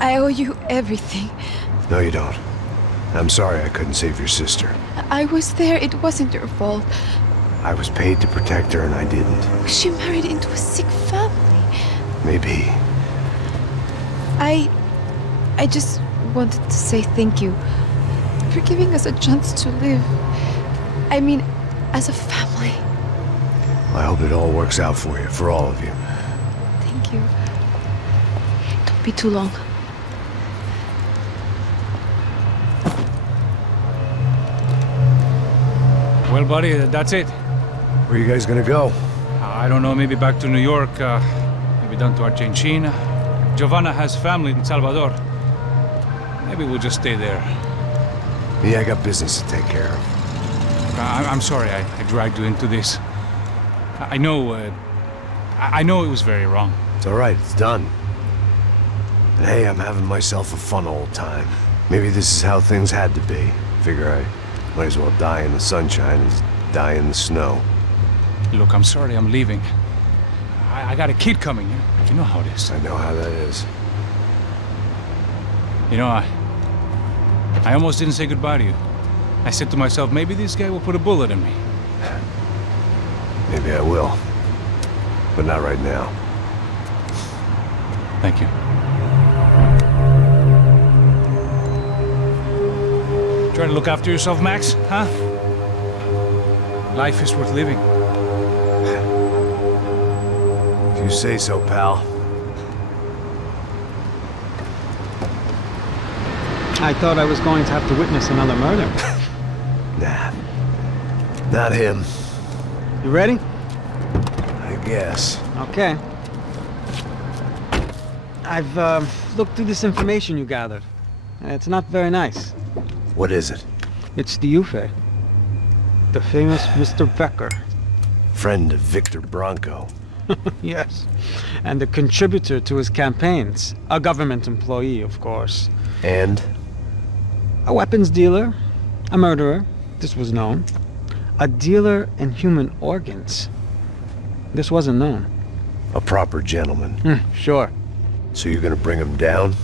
I owe you everything. No, you don't. I'm sorry I couldn't save your sister. I was there. It wasn't your fault. I was paid to protect her and I didn't. She married into a sick family. Maybe. I just wanted to say thank you for giving us a chance to live. I mean, as a family. I hope it all works out for you, for all of you. Thank you. Don't be too long. Well, buddy, that's it. Where are you guys gonna go? I don't know, maybe back to New York, maybe down to Argentina. Giovanna has family in Salvador. Maybe we'll just stay there. Yeah, I got business to take care of. I'm sorry I dragged you into this. I know it was very wrong. It's all right, it's done. And hey, I'm having myself a fun old time. Maybe this is how things had to be. Figure I might as well die in the sunshine as die in the snow. Look, I'm sorry I'm leaving. I got a kid coming, you know how it is. I know how that is. You know, I almost didn't say goodbye to you. I said to myself, maybe this guy will put a bullet in me. Maybe I will. But not right now. Thank you. Trying to look after yourself, Max, huh? Life is worth living. If you say so, pal. I thought I was going to have to witness another murder. Nah. Not him. You ready? I guess. Okay. I've looked through this information you gathered. It's not very nice. What is it? It's the Ufe. The famous Mr. Becker. Friend of Victor Bronco. Yes. And a contributor to his campaigns. A government employee, of course. And? A weapons dealer. A murderer. This was known. A dealer in human organs. This wasn't known. A proper gentleman. Sure. So you're gonna bring him down?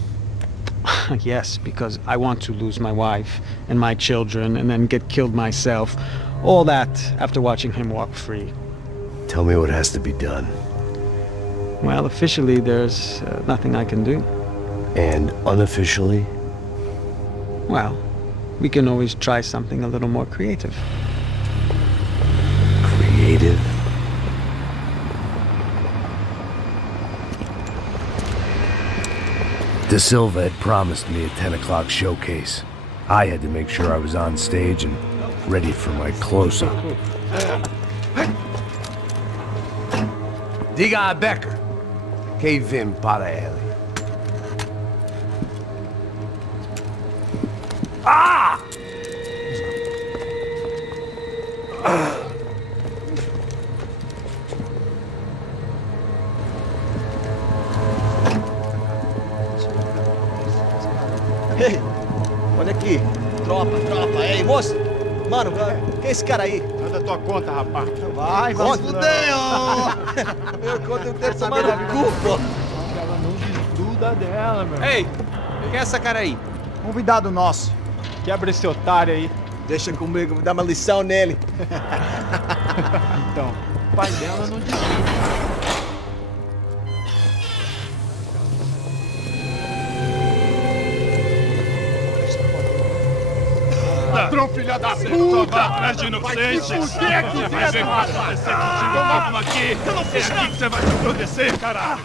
Yes, because I want to lose my wife and my children and then get killed myself. All that after watching him walk free. Tell me what has to be done. Well, officially there's nothing I can do. And unofficially? Well, we can always try something a little more creative. Creative? De Silva had promised me a 10 o'clock showcase. I had to make sure I was on stage and ready for my close-up. Diga a Becker. Que vim para ele. Ah! Ei, olha aqui. Tropa. Ei, moço. Mano, quem é esse cara aí? Manda tua conta, rapaz. Vai fudeu! Meu conta eu tenho tomado no cu, pô. Ela não desgruda dela, meu. Ei, quem é essa cara aí? Convidado nosso. Quebra esse otário aí. Deixa comigo, vou dar uma lição nele. Então, o pai dela não desgruda. Ladrão, filha da puta! Vai atrás de inocente! Por que aqui dentro? Vai ver o que vai acontecer contigo! Vamos aqui! Eu não fiz nada! Que você vai te proteger, caralho!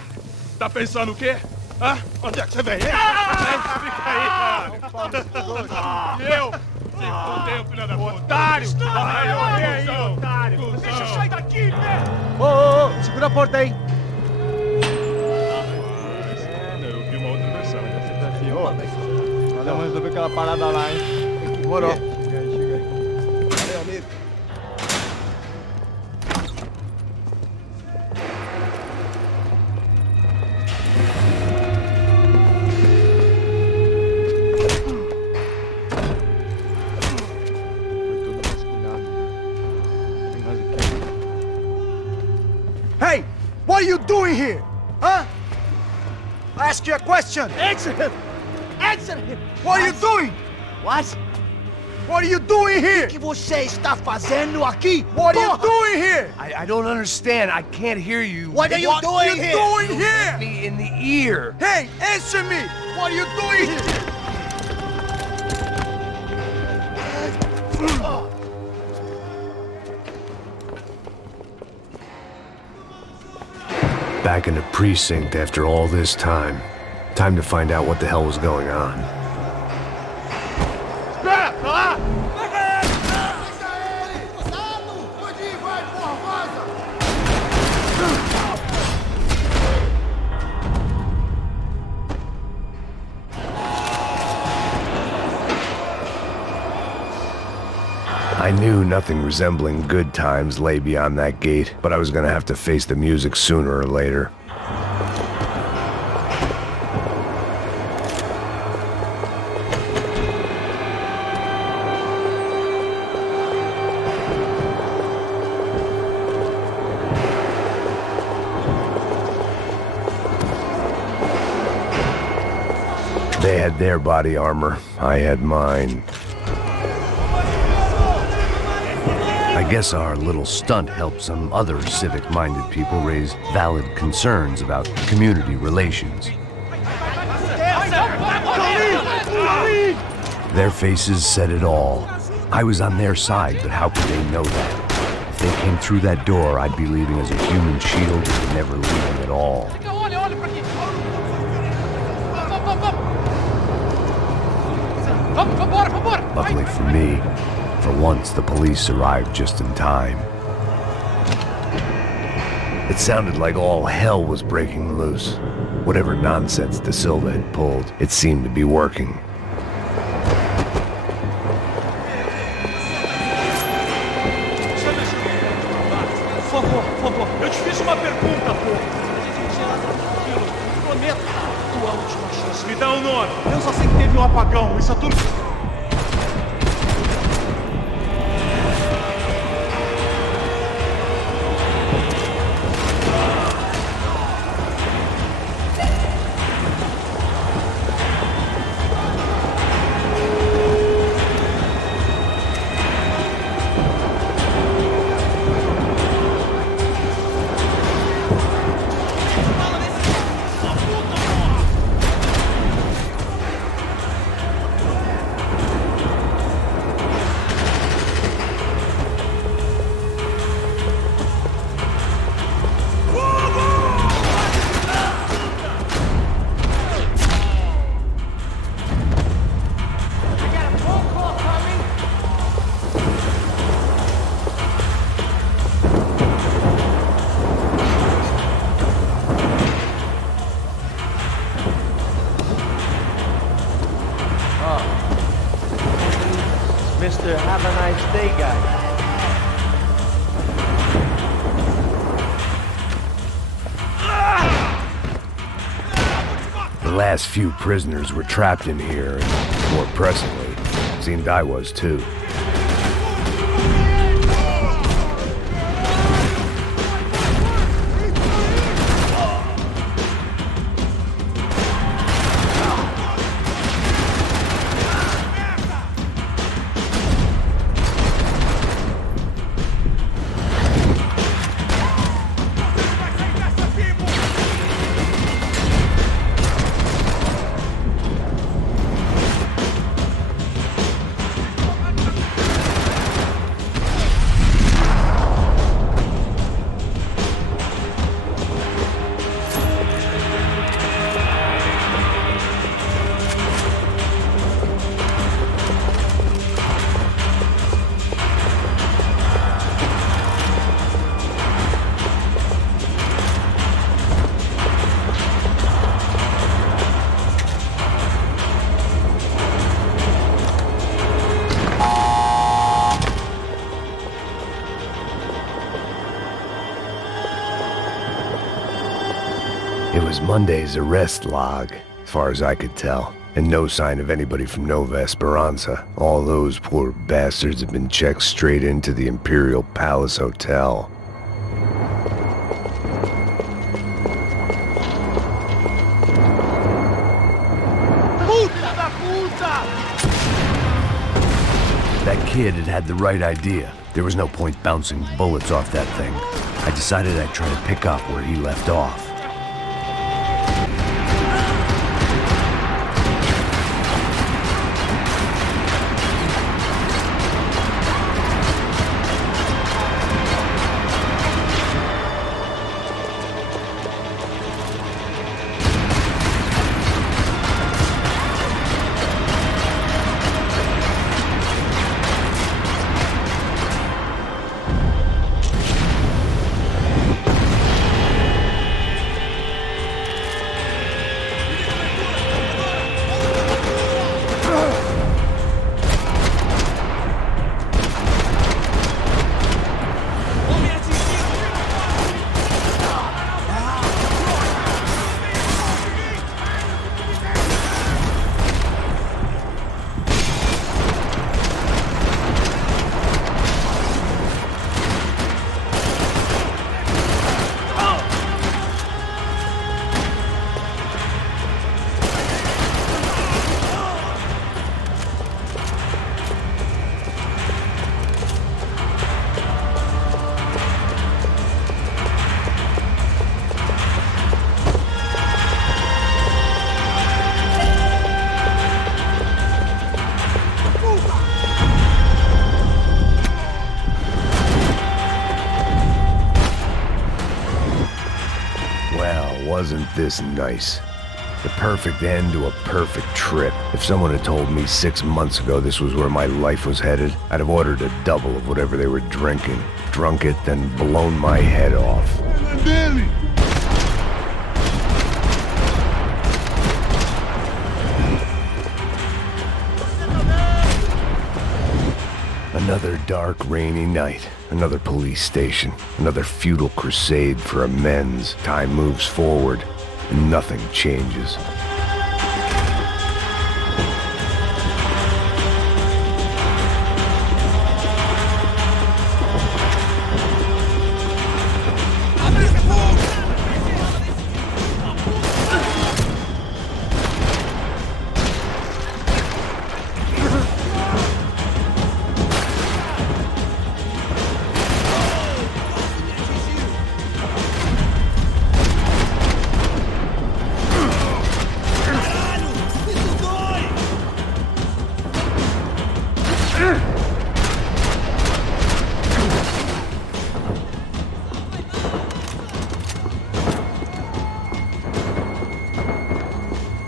Tá pensando o quê? Hã? Onde é que você vem? Fica aí, caralho! E eu? Se fudeu, filha da puta! Otário! Vai, ô, otário! Deixa eu sair daqui, né? Ô, segura a porta aí! Eu vi uma outra versão. Vamos resolver aquela parada lá, hein? Demorou. Chega aí. Valeu, amigo. Foi tudo vasculhado. Tem mais o quê? Hey, what are you doing here? Huh? I ask you a question. Answer him. Answer him. What are you doing? What? What are you doing here? O que você está fazendo aqui? What are you doing here? I don't understand. I can't hear you. What are you doing you here? doing here? Me in the ear. Hey, answer me! What are you doing here? Back in the precinct after all this time. Time to find out what the hell was going on. I knew nothing resembling good times lay beyond that gate, but I was gonna have to face the music sooner or later. They had their body armor, I had mine. I guess our little stunt helped some other civic-minded people raise valid concerns about community relations. Their faces said it all. I was on their side, but how could they know that? If they came through that door, I'd be leaving as a human shield and never leaving at all. Luckily for me, for once the police arrived just in time. It sounded like all hell was breaking loose. Whatever nonsense De Silva had pulled, it seemed to be working. Por favor, eu te fiz uma pergunta, pô. Prometo, tua última chance. Me dá um nome. Eu só sei que teve um apagão, isso é tudo. Mr. Have a nice day, guy. The last few prisoners were trapped in here, and more pressingly, it seemed I was too. It was Monday's arrest log, as far as I could tell, and no sign of anybody from Nova Esperanza. All those poor bastards had been checked straight into the Imperial Palace Hotel. That kid had the right idea. There was no point bouncing bullets off that thing. I decided I'd try to pick up where he left off. Wasn't this nice? The perfect end to a perfect trip. If someone had told me 6 months ago this was where my life was headed, I'd have ordered a double of whatever they were drinking, drunk it, then blown my head off. Another dark, rainy night. Another police station. Another futile crusade for amends. Time moves forward, and nothing changes.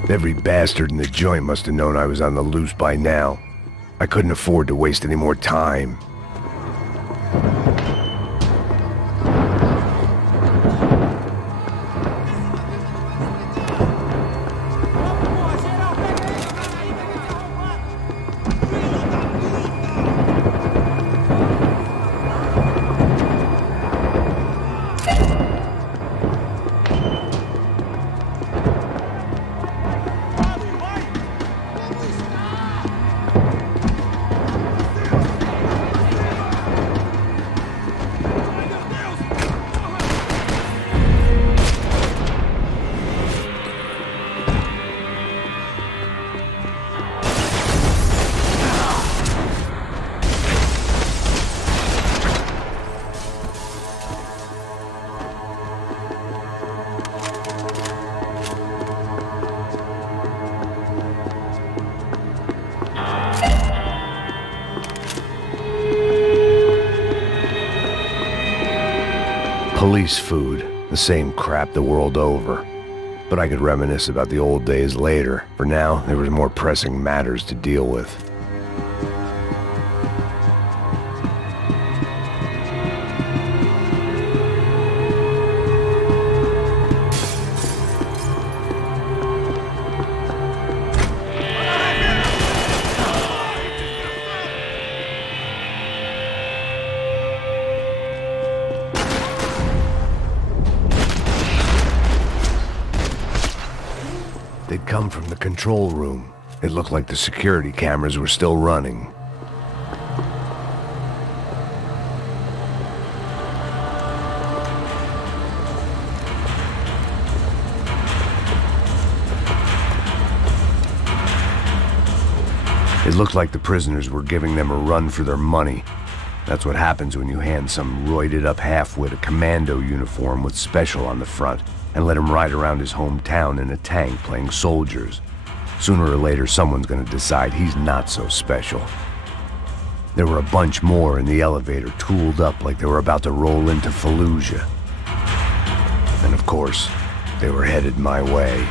Every bastard in the joint must have known I was on the loose by now. I couldn't afford to waste any more time. Police food, the same crap the world over. But I could reminisce about the old days later. For now, there was more pressing matters to deal with. They'd come from the control room. It looked like the security cameras were still running. It looked like the prisoners were giving them a run for their money. That's what happens when you hand some roided-up halfwit a commando uniform with special on the front and let him ride around his hometown in a tank playing soldiers. Sooner or later, someone's gonna decide he's not so special. There were a bunch more in the elevator, tooled up like they were about to roll into Fallujah. And of course, they were headed my way.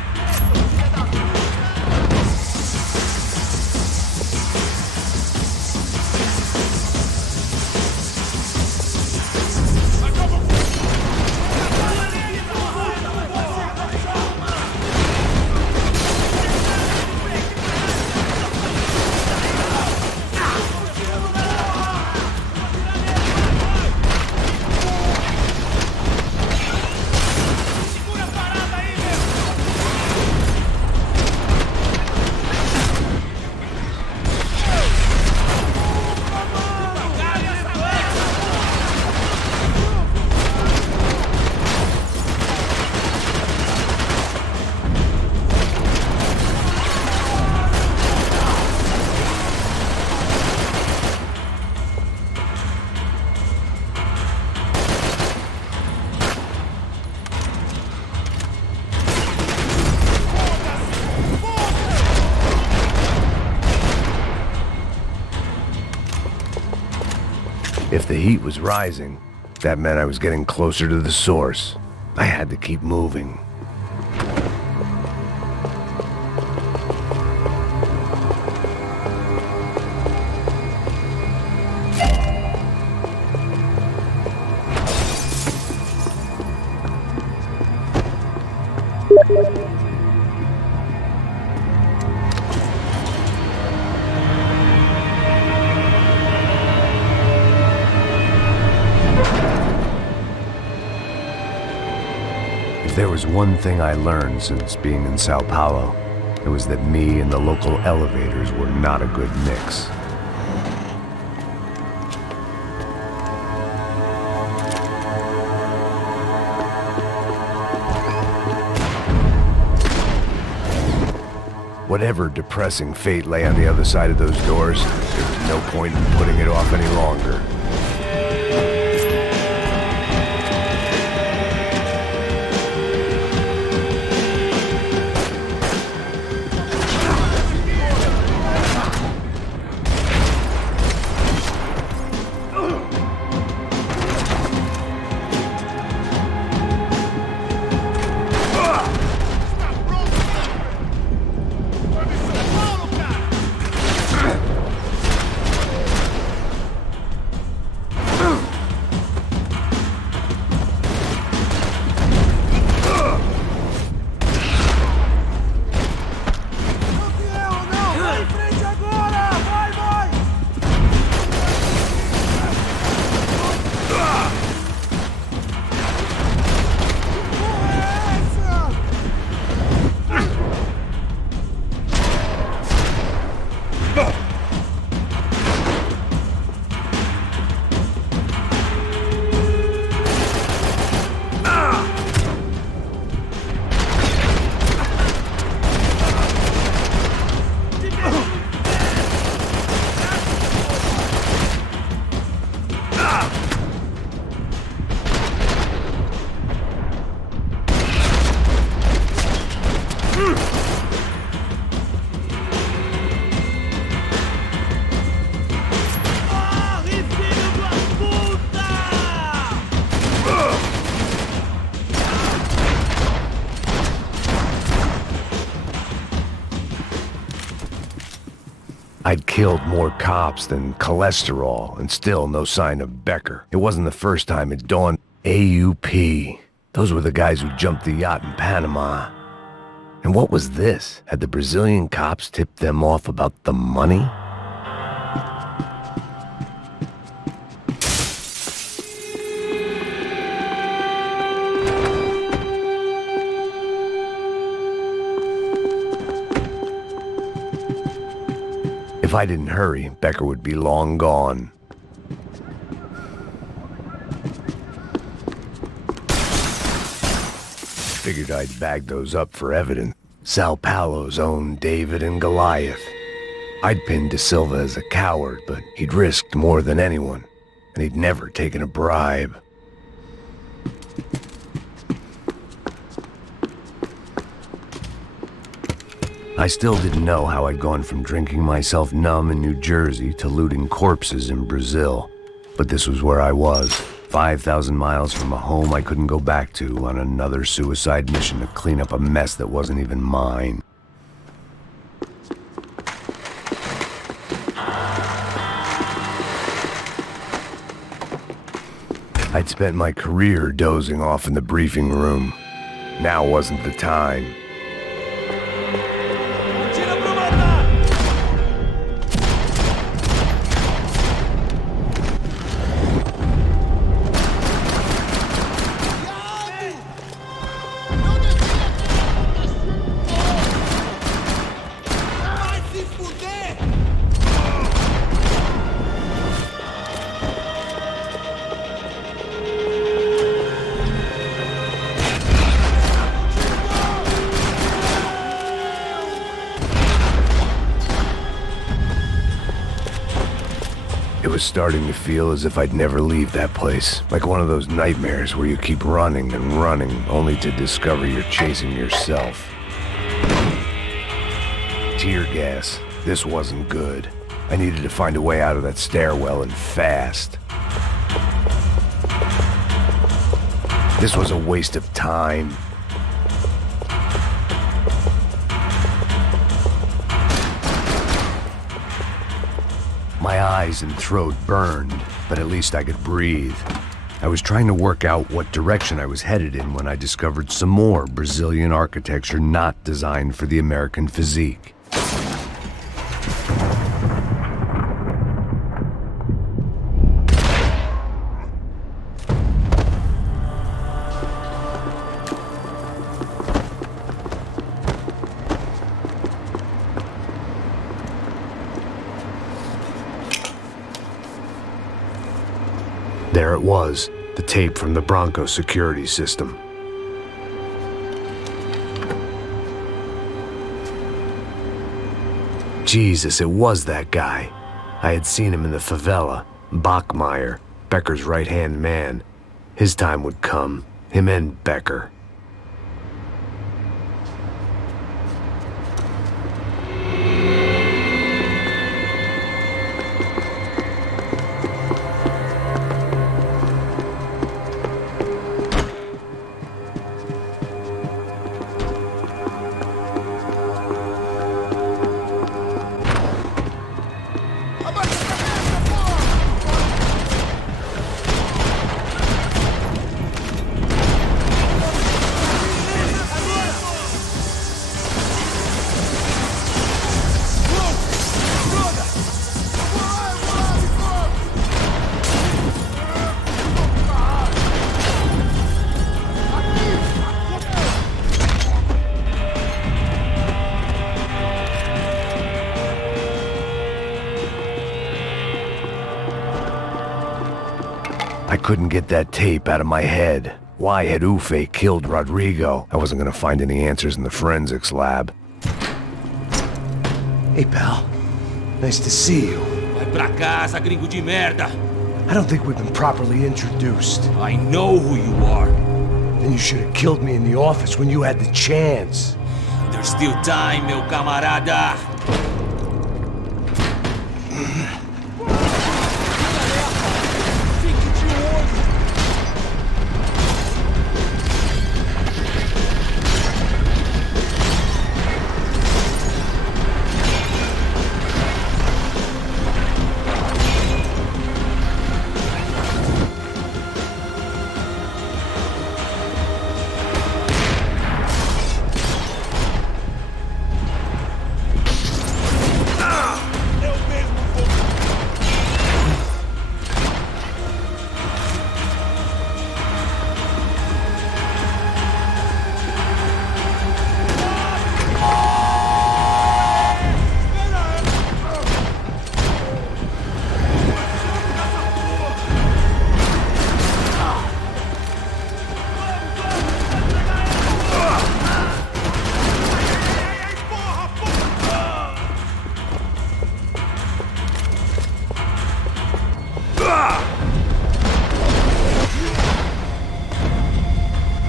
If the heat was rising, that meant I was getting closer to the source. I had to keep moving. There was one thing I learned since being in Sao Paulo. It was that me and the local elevators were not a good mix. Whatever depressing fate lay on the other side of those doors, there was no point in putting it off any longer. I'd killed more cops than cholesterol, and still no sign of Becker. It wasn't the first time it dawned. AUP. Those were the guys who jumped the yacht in Panama. And what was this? Had the Brazilian cops tipped them off about the money? If I didn't hurry, Becker would be long gone. Figured I'd bag those up for evidence. Sao Paulo's own David and Goliath. I'd pinned De Silva as a coward, but he'd risked more than anyone, and he'd never taken a bribe. I still didn't know how I'd gone from drinking myself numb in New Jersey to looting corpses in Brazil. But this was where I was, 5,000 miles from a home I couldn't go back to, on another suicide mission to clean up a mess that wasn't even mine. I'd spent my career dozing off in the briefing room. Now wasn't the time. It was starting to feel as if I'd never leave that place, like one of those nightmares where you keep running and running, only to discover you're chasing yourself. Tear gas. This wasn't good. I needed to find a way out of that stairwell, and fast. This was a waste of time. My eyes and throat burned, but at least I could breathe. I was trying to work out what direction I was headed in when I discovered some more Brazilian architecture not designed for the American physique. There it was, the tape from the Bronco security system. Jesus, it was that guy. I had seen him in the favela, Bachmeyer, Becker's right-hand man. His time would come, him and Becker. I couldn't get that tape out of my head. Why had Ufe killed Rodrigo? I wasn't gonna find any answers in the forensics lab. Hey, pal. Nice to see you. Vai pra casa, gringo de merda! I don't think we've been properly introduced. I know who you are. Then you should have killed me in the office when you had the chance. There's still time, meu camarada!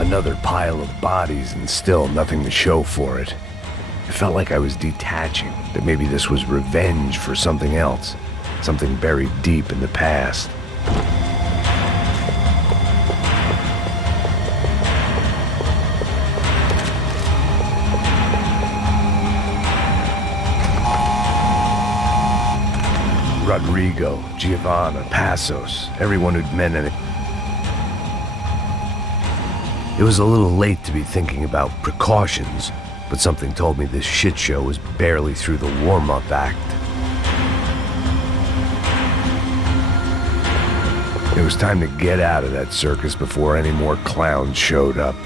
Another pile of bodies and still nothing to show for it. It felt like I was detaching, that maybe this was revenge for something else, something buried deep in the past. Rodrigo, Giovanna, Passos, everyone who'd meant anything. It was a little late to be thinking about precautions, but something told me this shit show was barely through the warm-up act. It was time to get out of that circus before any more clowns showed up.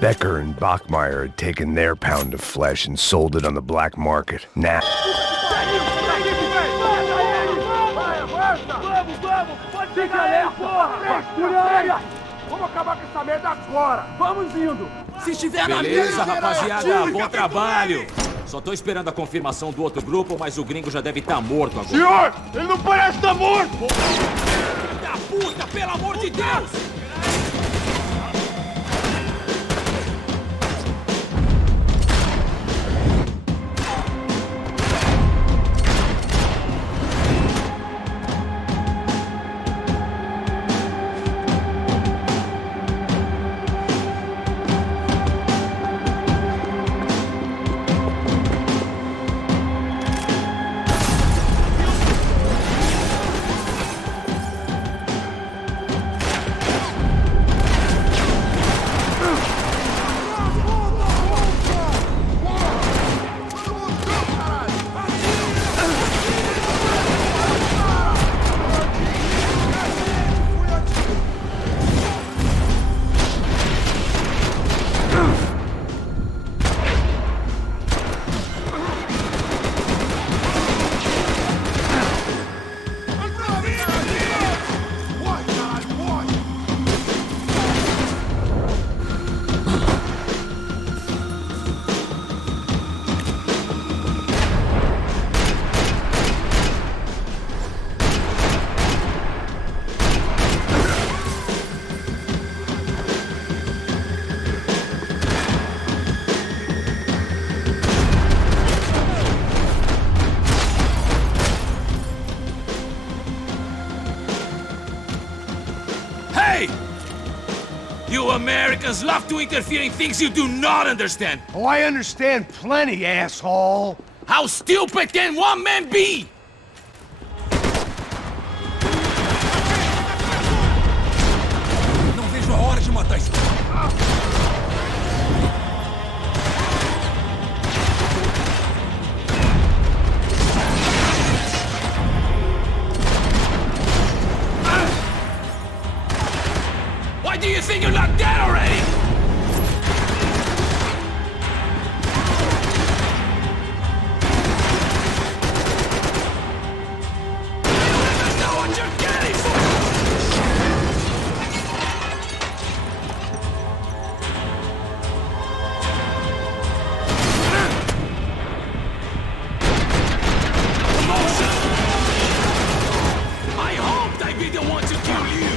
Becker and Bachmeyer had taken their pound of flesh and sold it on the black market. Now... Vamos acabar com essa merda agora! Vamos indo! Se estiver na beleza, rapaziada, bom trabalho! Só tô esperando a confirmação do outro grupo, mas o gringo já deve estar morto agora. Senhor! Ele não parece estar morto! Filho da puta, pelo amor de Deus! Hey! You Americans love to interfere in things you do not understand. Oh, I understand plenty, asshole. How stupid can one man be? Não vejo a hora de matar esse cara. Why do you think you're not dead already? That's not what you're getting for! Emotion! I hoped I'd be the one to kill you!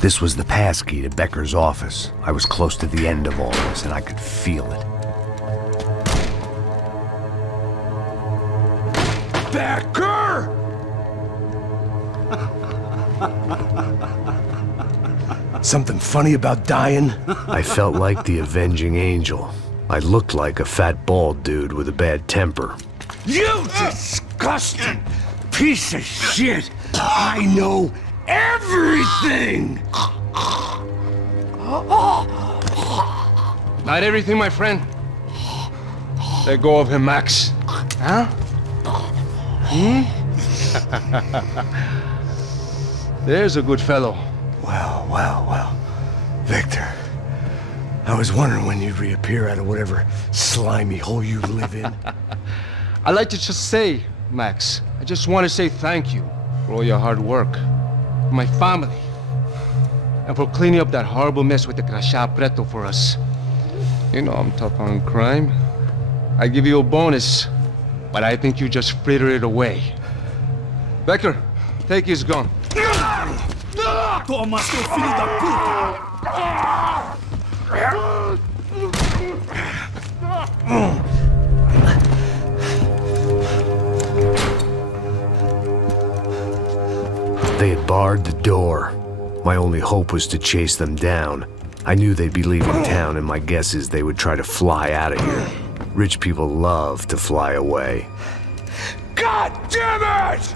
This was the passkey to Becker's office. I was close to the end of all this, and I could feel it. Becker! Something funny about dying? I felt like the avenging angel. I looked like a fat bald dude with a bad temper. You disgusting piece of shit! I know everything! Not everything, my friend. Let go of him, Max. Huh? There's a good fellow. Well. Victor, I was wondering when you'd reappear out of whatever slimy hole you live in. I'd like to just say, Max, I just want to say thank you for all your hard work, for my family, and for cleaning up that horrible mess with the crachá preto for us. You know I'm tough on crime. I give you a bonus, but I think you just frittered it away. Becker, take his gun. Toma, seu filho da puta! They had barred the door. My only hope was to chase them down. I knew they'd be leaving town, and my guess is they would try to fly out of here. Rich people love to fly away. God damn it!